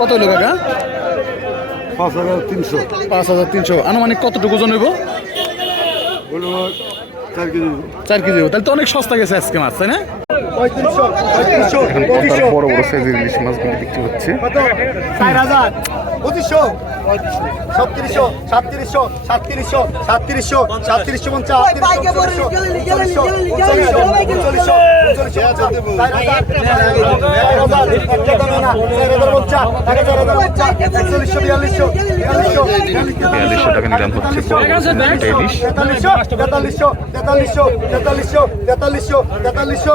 কত হইল কাকা? পাঁচ হাজার তিনশো। পাঁচ হাজার তিনশো। আনুমানিক কতটুকু ওজন হইব? হলো চার কেজি। তাহলে তো অনেক সস্তা গেছে আজকে মাছ তাই না? বড় বড় সাইজের ইলিশ মাছগুলো বিক্রি হচ্ছে। ছত্রিশশো সাতত্রিশশো সাতত্রিশশো সাতত্রিশশো সাতত্রিশশো পঞ্চাশ বিয়াল্লিশশো টাকা নিলাম হচ্ছে ইলিশ তেতাল্লিশশো তেতাল্লিশশো তেতাল্লিশশো তেতাল্লিশশো তেতাল্লিশশো তেতাল্লিশশো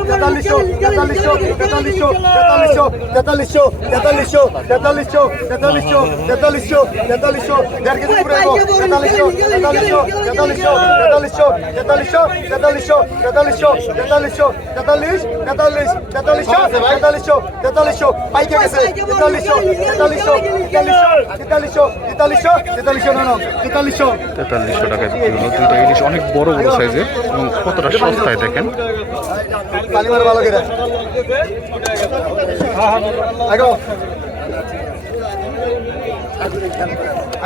তেতাল্লিশশো তেতাল্লিশশো তেতাল্লিশশো তেতাল্লিশশো তেতাল্লিশশো তেতাল্লিশশো তেতাল্লিশশো তেতাল্লিশশো তেতাল্লিশশো দেড় কেজি উপরে তেতাল্লিশশো তেতাল্লিশশো তেতাল্লিশশো তেতাল্লিশশো তেতাল্লিশশো তেতাল্লিশশো তেতাল্লিশশো তেতাল্লিশ তেতাল্লিশ তেতাল্লিশশো তেতাল্লিশশো তেতাল্লিশশো পাইকে গেছে তেতাল্লিশশো তেতাল্লিশশো তেতাল্লিশশো তেতাল্লিশশো তেতাল্লিশশো না তেতাল্লিশশো তেতাল্লিশশো টাকায় বিক্রি হলো দুইটা ইলিশ অনেক বড় বড় সাইজের এবং কতটা সস্তায় দেখেন কালিমার ভালো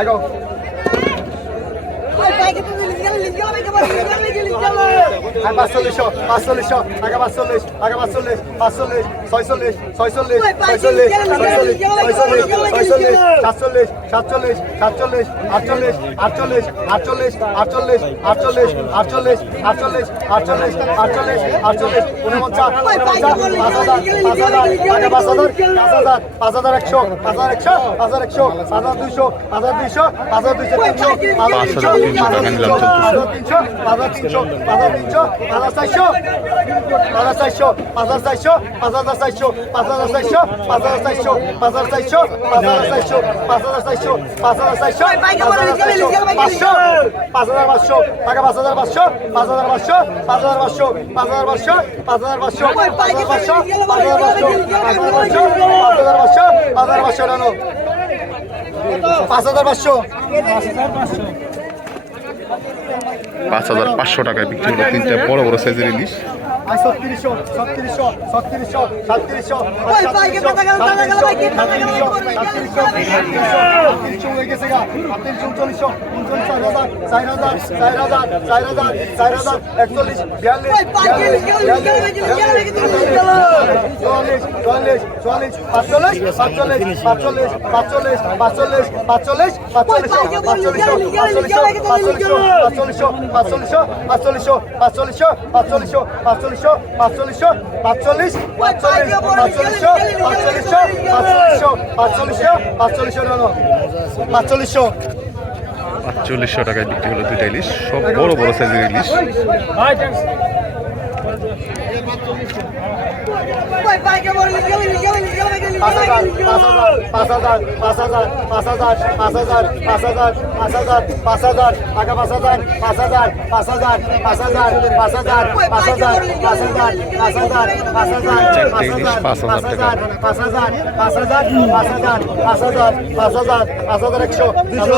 আগাও পাঁচচল্লিশশো পাঁচচল্লিশশো টাকা পাঁচচল্লিশ টাকা পাঁচচল্লিশ পাঁচচল্লিশ ছয়চল্লিশ ছয়চল্লিশ ছয়চল্লিশ ছয়চল্লিশ ছয়চল্লিশ ছয়চল্লিশ সাতচল্লিশ সাতচল্লিশ সাতচল্লিশ আটচল্লিশ আটচল্লিশ আটচল্লিশ আটচল্লিশ আটচল্লিশ আটচল্লিশ আটচল্লিশ আটচল্লিশ আটচল্লিশ আটচল্লিশ উনপঞ্চাশ উনপঞ্চাশ পাঁচ হাজার পাঁচ হাজার টাকা পাঁচ হাজার পাঁচ হাজার একশো পাঁচ হাজার একশো পাঁচ হাজার একশো পাঁচ হাজার দুইশো পাঁচ হাজার দুইশো পাঁচ হাজার দুইশো তিনশো পাঁচ হাজার তিনশো পাঁচ হাজার তিনশো পাঁচ হাজার তিনশো পাঁচ তিনশো পাঁচ চারশো পাঁচ চারশো পাঁচ চারশো পাঁচ হাজার চারশো পাঁচ হাজার চারশো পাঁচ হাজার চারশো পাঁচ হাজার চারশো পাঁচ হাজার চারশো পাঁচ হাজার চারশো পাঁচ হাজার চারশো পাঁচশো পাঁচ হাজার পাঁচশো টাকা পাঁচ হাজার পাঁচশো পাঁচ হাজার পাঁচশো পাঁচ হাজার পাঁচশো পাঁচ হাজার পাঁচশো পাঁচ হাজার পাঁচশো পাঁচ হাজার পাঁচশো পাঁচ হাজার পাঁচশো পাঁচ হাজার পাঁচশো পাঁচ হাজার পাঁচশো পাঁচ হাজার পাঁচশো ডানো পাঁচ হাজার পাঁচশো পাঁচ হাজার পাঁচশো টাকায় বিক্রি হলো তিনটা বড় বড় সাইজের ইলিশ ছত্রিশশো চার হাজার চার হাজার চার হাজার চার হাজার চার হাজার একচল্লিশ বিয়াল্লিশ চুয়াল্লিশ চুয়াল্লিশ চুয়াল্লিশ পাঁচচল্লিশ পাঁচচল্লিশ পাঁচচল্লিশ পাঁচচল্লিশ পাঁচচল্লিশ পাঁচচল্লিশ পাঁচচল্লিশশো পাঁচচল্লিশশো পাঁচচল্লিশশো পাঁচচল্লিশশো পাঁচচল্লিশশো পাঁচচল্লিশশো পাঁচচল্লিশশো পাঁচচল্লিশ পাঁচচল্লিশ পাঁচচল্লিশশো পাঁচচল্লিশশো পাঁচচল্লিশশো পাঁচচল্লিশশো পাঁচচল্লিশশো পাঁচচল্লিশশো পাঁচচল্লিশশো পাঁচচল্লিশশো টাকায় বিক্রি হলো দুইটা ইলিশ। সব বড় বড় সাইজের ইলিশ। একশো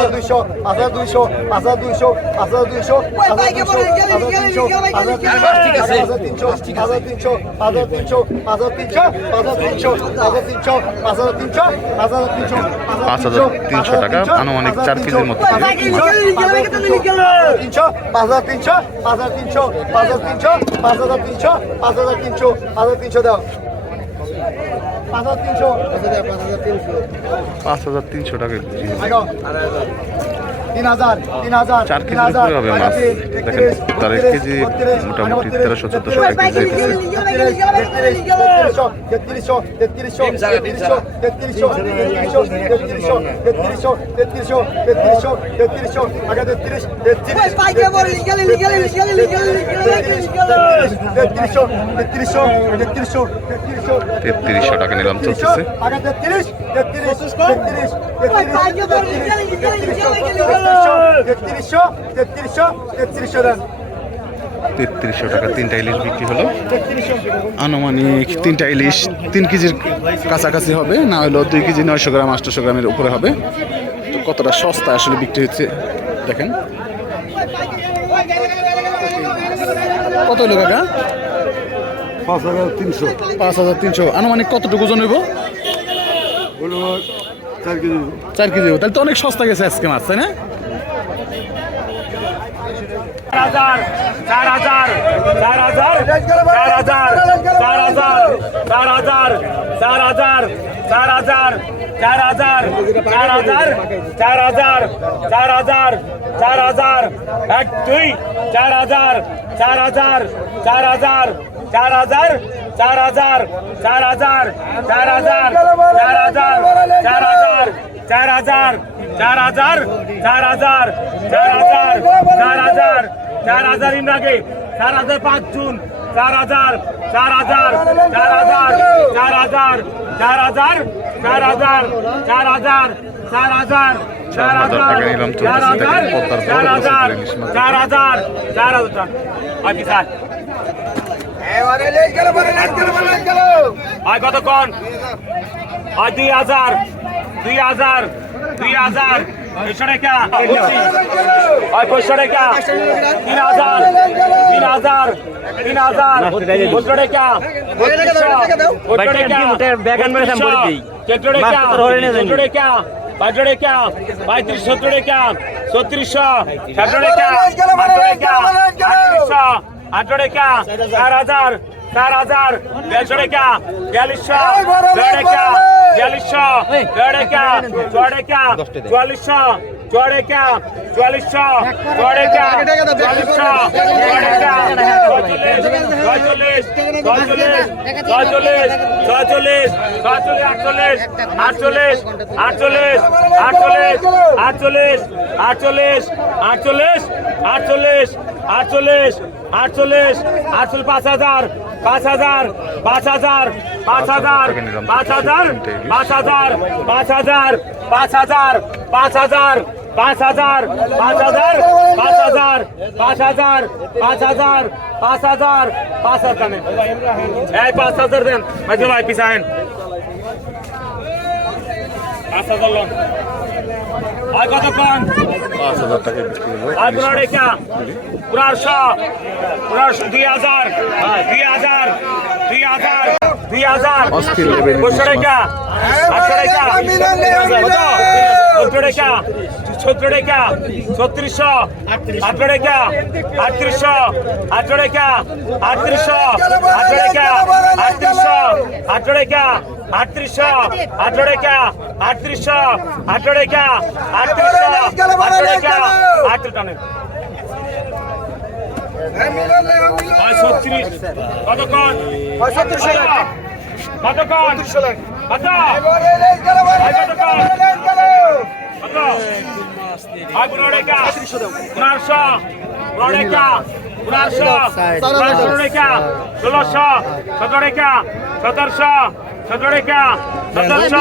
দুইশো পাঁচ হাজার দুইশো পাঁচ হাজার দুইশো পাঁচ হাজার দুইশো পাঁচ হাজার দুইশো পাঁচ হাজার দুইশো পাঁচ হাজার তিনশো পাঁচ হাজার তিনশো পাঁচ হাজার তিনশো পাঁচ হাজার তিনশো পাঁচ হাজার তিনশো তিনশো পাঁচ হাজার তিনশো পাঁচ হাজার তিনশো পাঁচ হাজার তিনশো পাঁচ হাজার তিনশো পাঁচ হাজার তিনশো টাকা, আনুমানিক চার কেজির মতো। তিনশো পাঁচ হাজার তিনশো পাঁচ হাজার তিনশো পাঁচ হাজার তিনশো পাঁচ হাজার তিনশো পাঁচ হাজার তিনশো পাঁচ হাজার তিনশো দাও পাঁচ হাজার তিনশো পাঁচ হাজার তিনশো টাকায় চার কেজি উপরে হবে মাছ দেখেন তার কেজি মোটামুটি তেরোশো চোদ্দশো টাকা কেজি তেত্রিশশো টাকা নিলাম চলতেছে তেত্রিশশো তেত্রিশশো তেত্রিশশো দেন। তেত্রিশশো টাকা তিনটা ইলিশ বিক্রি হলো। আনুমানিক তিনটা ইলিশ তিন কেজির কাছাকাছি হবে না হলেও দুই কেজি নয়শো গ্রাম আটশোশো গ্রামের উপরে হবে। তো কতটা সস্তা আসলে বিক্রি হচ্ছে দেখেন। কত হলো কাকা? পাঁচ হাজার তিনশো। পাঁচ হাজার তিনশো। আনুমানিক কতটুকু ওজন হইব? চার কেজি। তাহলে তো অনেক সস্তা গেছে আজকে মাছ তাই না? চার হাজার চার হাজার চার হাজার চার হাজার চার হাজার চার হাজার চার হাজার চার হাজার চার হাজার চার হাজার চার হাজার চার হাজার এক দুই চার হাজার চার হাজার চার হাজার চার হাজার চার হাজার চার হাজার চার হাজার চার হাজার চার হাজার চার হাজার চার হাজার চার হাজার চার হাজার চার হাজার চার হাজার ইমরাকে চার হাজার পাঁচ জুন চার হাজার চার হাজার চার হাজার চার হাজার চার হাজার চার হাজার চার হাজার চার হাজার চার হাজার টাকা নিলাম চলতেছে চার হাজার দেখেন পদ্মার চার বড় বড় হাজার ইলিশ মাছ। চার হাজার চার হাজার আর স্যার আর কতক্ষণ আর দুই হাজার দুই হাজার দুই হাজার দুইশো টাকা পঁয়শো টাকা তিন হাজার। তিন হাজার। তিন হাজার। পনেরো টাকা পনেরো টাকা চোদ্দ টাকা চোদ্দ টাকা পাঁচশো টাকা পঁয়ত্রিশ সত্তর টাকা ছত্রিশশো। সতেরো টাকা আটশো টাকা আটশো টাকা চার হাজার। চার হাজার দেড়শো টাকা বিয়াল্লিশশো দেড় টাকা বিয়াল্লিশশো দেড় টাকা ছয় টাকা চুয়াল্লিশশো ছয় টাকা চুয়াল্লিশশো ছয় টাকা চুয়াল্লিশশো ছয় টাকা ছয়চল্লিশ ছয়চল্লিশ ছয়চল্লিশ ছয়চল্লিশ ছয়চল্লিশ আটচল্লিশ আটচল্লিশ আটচল্লিশ আটচল্লিশ আটচল্লিশ আটচল্লিশ আটচল্লিশ আটচল্লিশ আটচল্লিশ আটচল্লিশ পাঁচ হাজার পাঁচ হাজার পাঁচ হাজার পাঁচ হাজার পাঁচ হাজার পাঁচ হাজার পাঁচ হাজার পাঁচ হাজার পাঁচ হাজার পাঁচ হাজার পাঁচ হাজার পাঁচ হাজার পাঁচ হাজার পাঁচ হাজার পাঁচ হাজার পাঁচ হাজার এই পাঁচ হাজার দেন ভাই পিছায়েন পাঁচ হাজার লোন পাঁচ হাজার টাকা বিক্রি হ্যাঁ। দুই হাজার? দুই হাজার? দুই হাজার? দুই হাজার? দুশো টাকা আটশো টাকা সত্তর টাকা সত্তর টাকা ছত্রিশশো? আঠারো টাকা আটত্রিশশো? আঠারো টাকা আটত্রিশশো? আঠারো টাকা আটত্রিশশো? আঠারো টাকা আটত্রিশশো আঠারোটা আটত্রিশশো আঠারোটা আটত্রিশশো আঠারোটা আটত্রিশটা ছত্রিশ কতক্ষণ? ছত্রিশশো কতক্ষণ? কত? উনারশো উনারশো উনারশো ষোলোশো সতেরোশো সতেরোশো সদরেকা সদরশ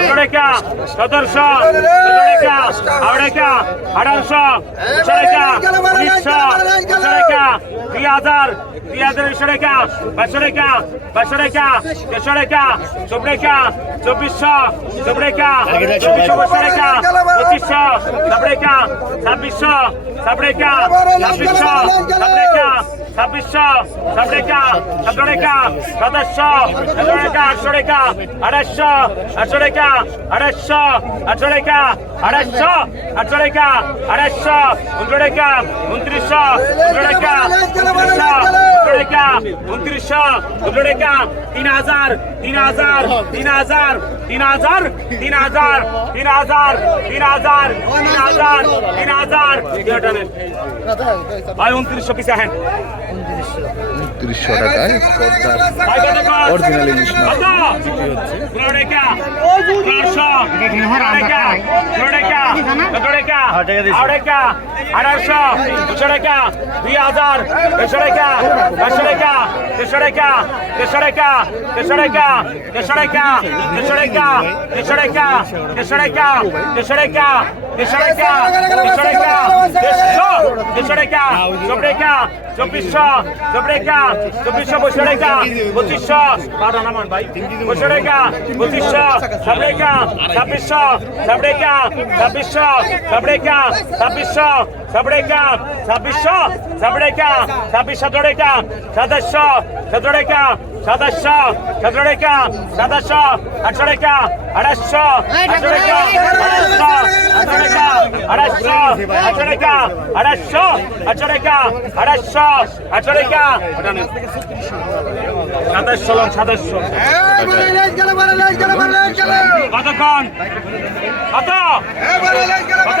সদরেকা সদরশ সদরেকা আড়েকা আড়ারশ সরেকা উনিশশ সরেকা দুই হাজার দুই হাজার সরেকা বাসরেকা বাসরেকা তেসরেকা চব্রেকা চব্বিশশ চব্রেকা চব্বিশশো বসরেকা পঁচিশশ সাবরেকা ছাব্বিশশ সাবরেকা ছাব্বিশশ সাবরেকা ছাব্বিশশো সাত টাকা সাত টাকা সাতাশশো সাত টাকা আটশো টাকা আড়াইশো আটশো টাকা আড়াইশো আটশো টাকা আড়াইশো আটশো টাকা আড়াইশো উনশো টাকা উনত্রিশশো উনশো টাকা উনত্রিশশো উনত্রিশ রেখা উনত্রিশশো উনত্রিশ রেখা তিন হাজার তিন হাজার তিন হাজার তিন হাজার তিন হাজার তিন হাজার তিন হাজার তিন হাজার তিন হাজার। ভাই, উনত্রিশশো পিছে হ্যাঁ তিরিশশো টাকায় পদ্মার? অরিজিনাল ইলিশ মাছ আঠারো টাকা, আঠারোশো, দুশো টাকা, দুই হাজার, দেড়শো টাকা, পাঁচশো টাকা, দেড়শো টাকা, দেড়শো টাকা, দেড়শো টাকা, দেড়শো টাকা, দেড়শো টাকা, দেড়শো টাকা, দেড়শো টাকা, দেড়শো টাকা, চব্বিশশো চব্বিশশো চব্বিশশো বৈশ রেখা, পঁচিশশো, বারো নামান ভাই বৈশ রেখা, পঁচিশশো, সব রেখা, ছাব্বিশশো, সব রেখা, ছাব্বিশশো, সব রেখা, ছাব্বিশশো, সব রেখা, ছাব্বিশশো, সব রেখা, ছাব্বিশ, সতেরো রেখা, সাতাশশো, সতেরো রেখা সাতাশশো সতেরো টাকা সাতাশশো আটশো টাকা আড়াইশো আটশো টাকা আটশো টাকা আড়াইশো আটশো টাকা আড়াইশো আটশো টাকা আড়াইশো আটশো টাকা সাতাশশো সাতাশশো কতক্ষণ কত কত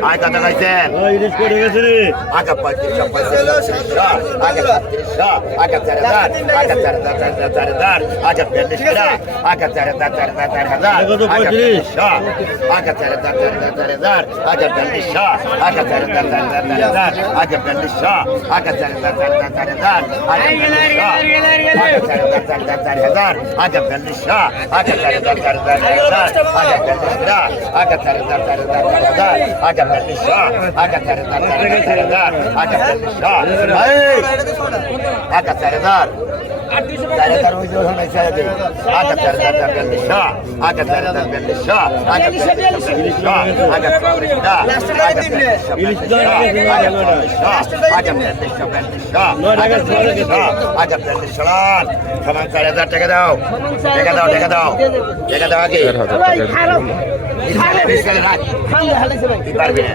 আই কত গাইছেন আগা পঁয়ত্রিশ পঁয়ত্রিশ আগা ছত্রিশ আগা চার হাজার আগা চার হাজার চার হাজার চার হাজার আগা বিয়াল্লিশ টাকা আগা চার হাজার চার হাজার চার হাজার আগা বিয়াল্লিশ আগা চার হাজার চার হাজার চার হাজার আগা বিয়াল্লিশ আগা চার হাজার চার হাজার চার হাজার আগা বিয়াল্লিশ আগা চার হাজার চার হাজার চার হাজার আগা বিয়াল্লিশ আগা চার হাজার চার হাজার চার হাজার আগা বিয়াল্লিশ আগা চার হাজার চার হাজার চার হাজার আগা বিয়াল্লিশ আগা চার হাজার চার হাজার চার হাজার আগা বিয়াল্লিশ আগা চার হাজার চার হাজার চার হাজার আগা আচ্ছা আচ্ছা আচ্ছা চার ওই যে ওখানে ছেড়ে দেবে আগে চার হাজার বিয়াল্লিশ আগে চার হাজার বিয়াল্লিশ আগে বিয়াল্লিশ আগে সমান চার হাজার টাকা দাও টাকা দাও টাকা দাও টাকা দাও আগে পারবি না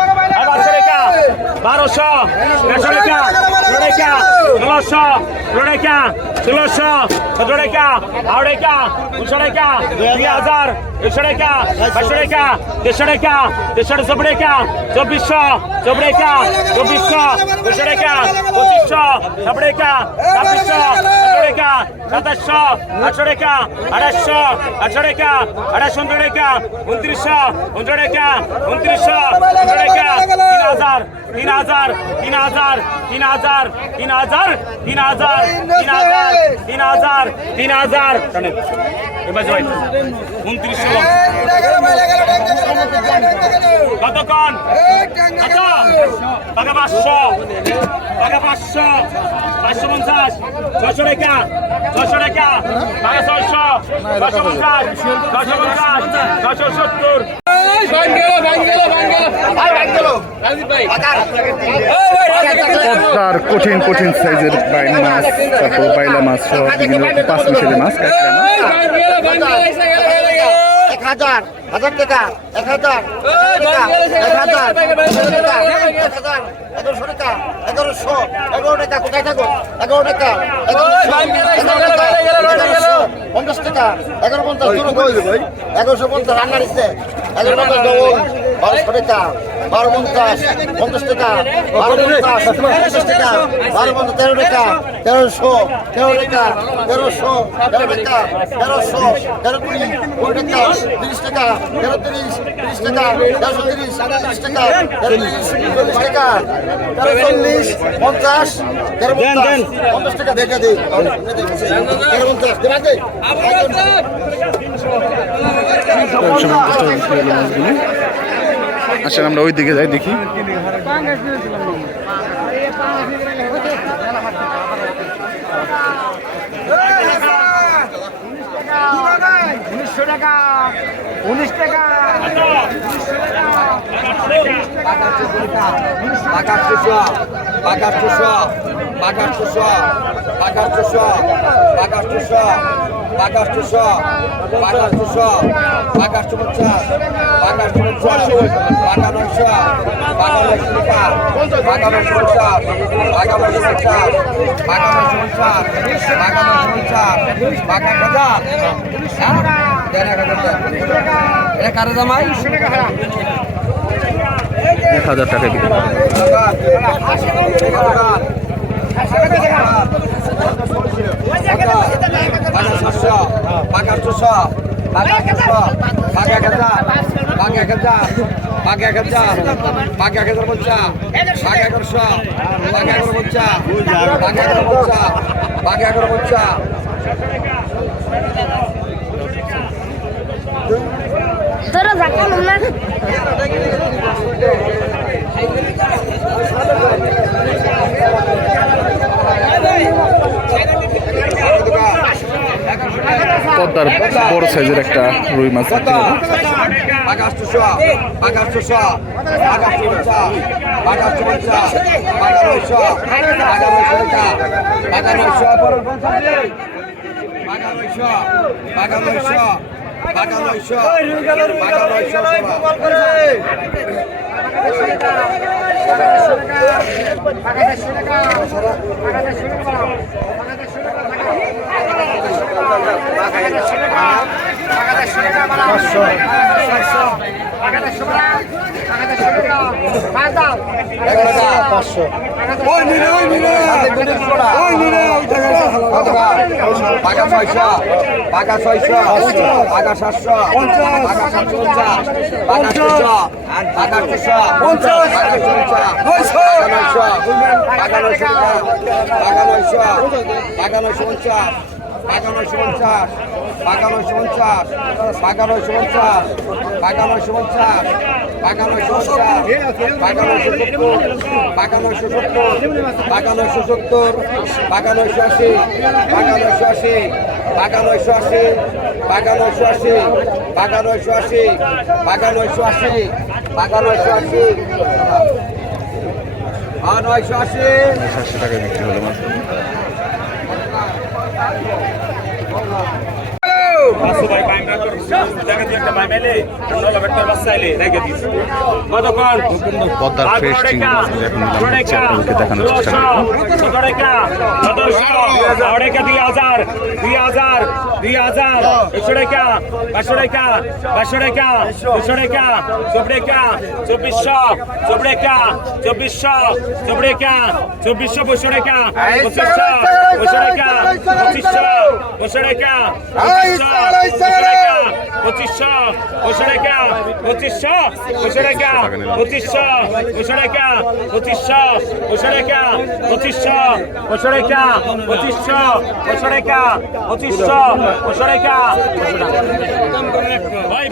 বারোশো, একশো টাকা টাকা ষোলোশো টাকা ষোলোশো সতেরো টাকা আড়ো টাকা দুশো টাকা দুই হাজার দুশো টাকা পাঁচশো টাকা দেড়শো টাকা দেড়শো চব্বই টাকা চব্বিশশো চব্বই টাকা চব্বিশশো দুশো টাকা পঁচিশশো নব্বই টাকা ছাব্বিশশো সতেরো টাকা সাতাশশো, আটশো টাকা আঠাশশো আটশো টাকা আঠাশশো টাকা উনত্রিশশো উনত্রিশ টাকা উনত্রিশশো উনত্রিশ টাকা তিন হাজার তিন হাজার তিন হাজার তিন হাজার তিন হাজার তিন হাজার তিন হাজার তিন হাজার তিন হাজার। এবার জয় উনত্রিশশো কতক্ষণ? কত? টাকা পাঁচশো। টাকা পাঁচশো? পাঁচশো পঞ্চাশ। ছশো রেখা ছশো রেখা টাকা ছয়শো। ছশো পঞ্চাশ। ছশো পঞ্চাশ। ছশো সত্তর। পদ্মার কঠিন কঠিন সাইজের বাইন মাছ তারপর বাইলা মাছ সহ বিভিন্ন পাঁচ মিশালি মাছ এক হাজার হাজার টাকা এক হাজার এক হাজার এক হাজার এগারোশো টাকা এগারোশো এগারো কোথায় থাকো এগারো টাকা এগারোশো পঞ্চাশ টাকা এগারো এগারোশো রান্না দিচ্ছে এগারো পঞ্চাশ বারোশো টাকা বারো পঞ্চাশ পঞ্চাশ টাকা বারো পঞ্চাশ পঞ্চাশ টাকা বারো পঞ্চাশ তেরো টাকা তেরোশো তেরো টাকা তেরোশো তেরো টাকা তেরোশো তেরো কুড়ি কুড়ি টাকা তিরিশ টাকা তেরো তিরিশ তিরিশ টাকা তেরোশো তিরিশ তিরিশ টাকা তেরো তিরিশ চল্লিশ টাকা তেরো চল্লিশ পঞ্চাশ তেরো পঞ্চাশ পঞ্চাশ টাকা দেখে দিই। তেরো পঞ্চাশ দেবা দে তেরোশো পঞ্চাশ টাকা। আচ্ছা আমরা ওই দিকে যাই দেখি। টাকা উনিশ টাকা বাগাস দুশো বাগাস দুশো বাগাস পঞ্চাশ বাগাস পঞ্চাশ বাগা নশো বাগা নশো বাগা নশো পঞ্চাশ বাগা নশো পঞ্চাশ বাগা নশো পঞ্চাশ বাগা নশো পঞ্চাশ বাগা হাজার এটা এক হাজার টাকা পাঁচশো পাঁচশো তোরা যাকাল না পদ্মার বড় সাইজের একটা রুই মাছ বিক্রি হলো পাঁচশো ওই নিলে ওই নিলে ওই নিলে ওই পাকা ছয়শো পাকা ছয়শো পাকা সাতশো পাকা সাতশো পঞ্চাশ পাকা ছশো পাকা ছশো পঞ্চাশ পাকা ছশো নয়শো পাকা নয়শো পাকা নয়শো পাকা নয়শো পঞ্চাশ বাগানশো পঞ্চাশ বাগানশো পঞ্চাশ বাগানশো পঞ্চাশ বাগানশো পঞ্চাশ বাগানশো পঞ্চাশ বাগানশো সত্তর বাগানশো সত্তর বাগানশো সত্তর বাগানশো আশি বাগানশো আশি বাগানশো আশি বাগানশো আশি বাগানশো আশি বাগানশো আশি বাগানশো আশি নয়শো আশি নয়শো আশি টাকা বিক্রি হলো মাত্র পদ্মার ফ্রেশ চিংড়ি মাছ এখন নিলাম হচ্ছে আপনাদেরকে দেখানোর চেষ্টা করব দুই হাজার একশো টাকা পাঁচশো টাকা পাঁচশো টাকা দুশো টাকা চব্বিশ টাকা চব্বিশশো চব্বিশ টাকা চব্বিশশো চব্বিশ টাকা চব্বিশশো পঁচিশশো টাকা পঁচিশশো পঁচিশশো টাকা পঁচিশশো পঁচিশশো টাকা পঁচিশশো টাকা পঁচিশশো পঁচিশশো টাকা পঁচিশশো পঁচিশশো টাকা পঁচিশশো পঁচিশশো টাকা পঁচিশশো পঁচিশশো টাকা পঁচিশশো পঁচিশশো টাকা পঁচিশশো পঁচিশশো টাকা পঁচিশশো ওশো রেখা ভাই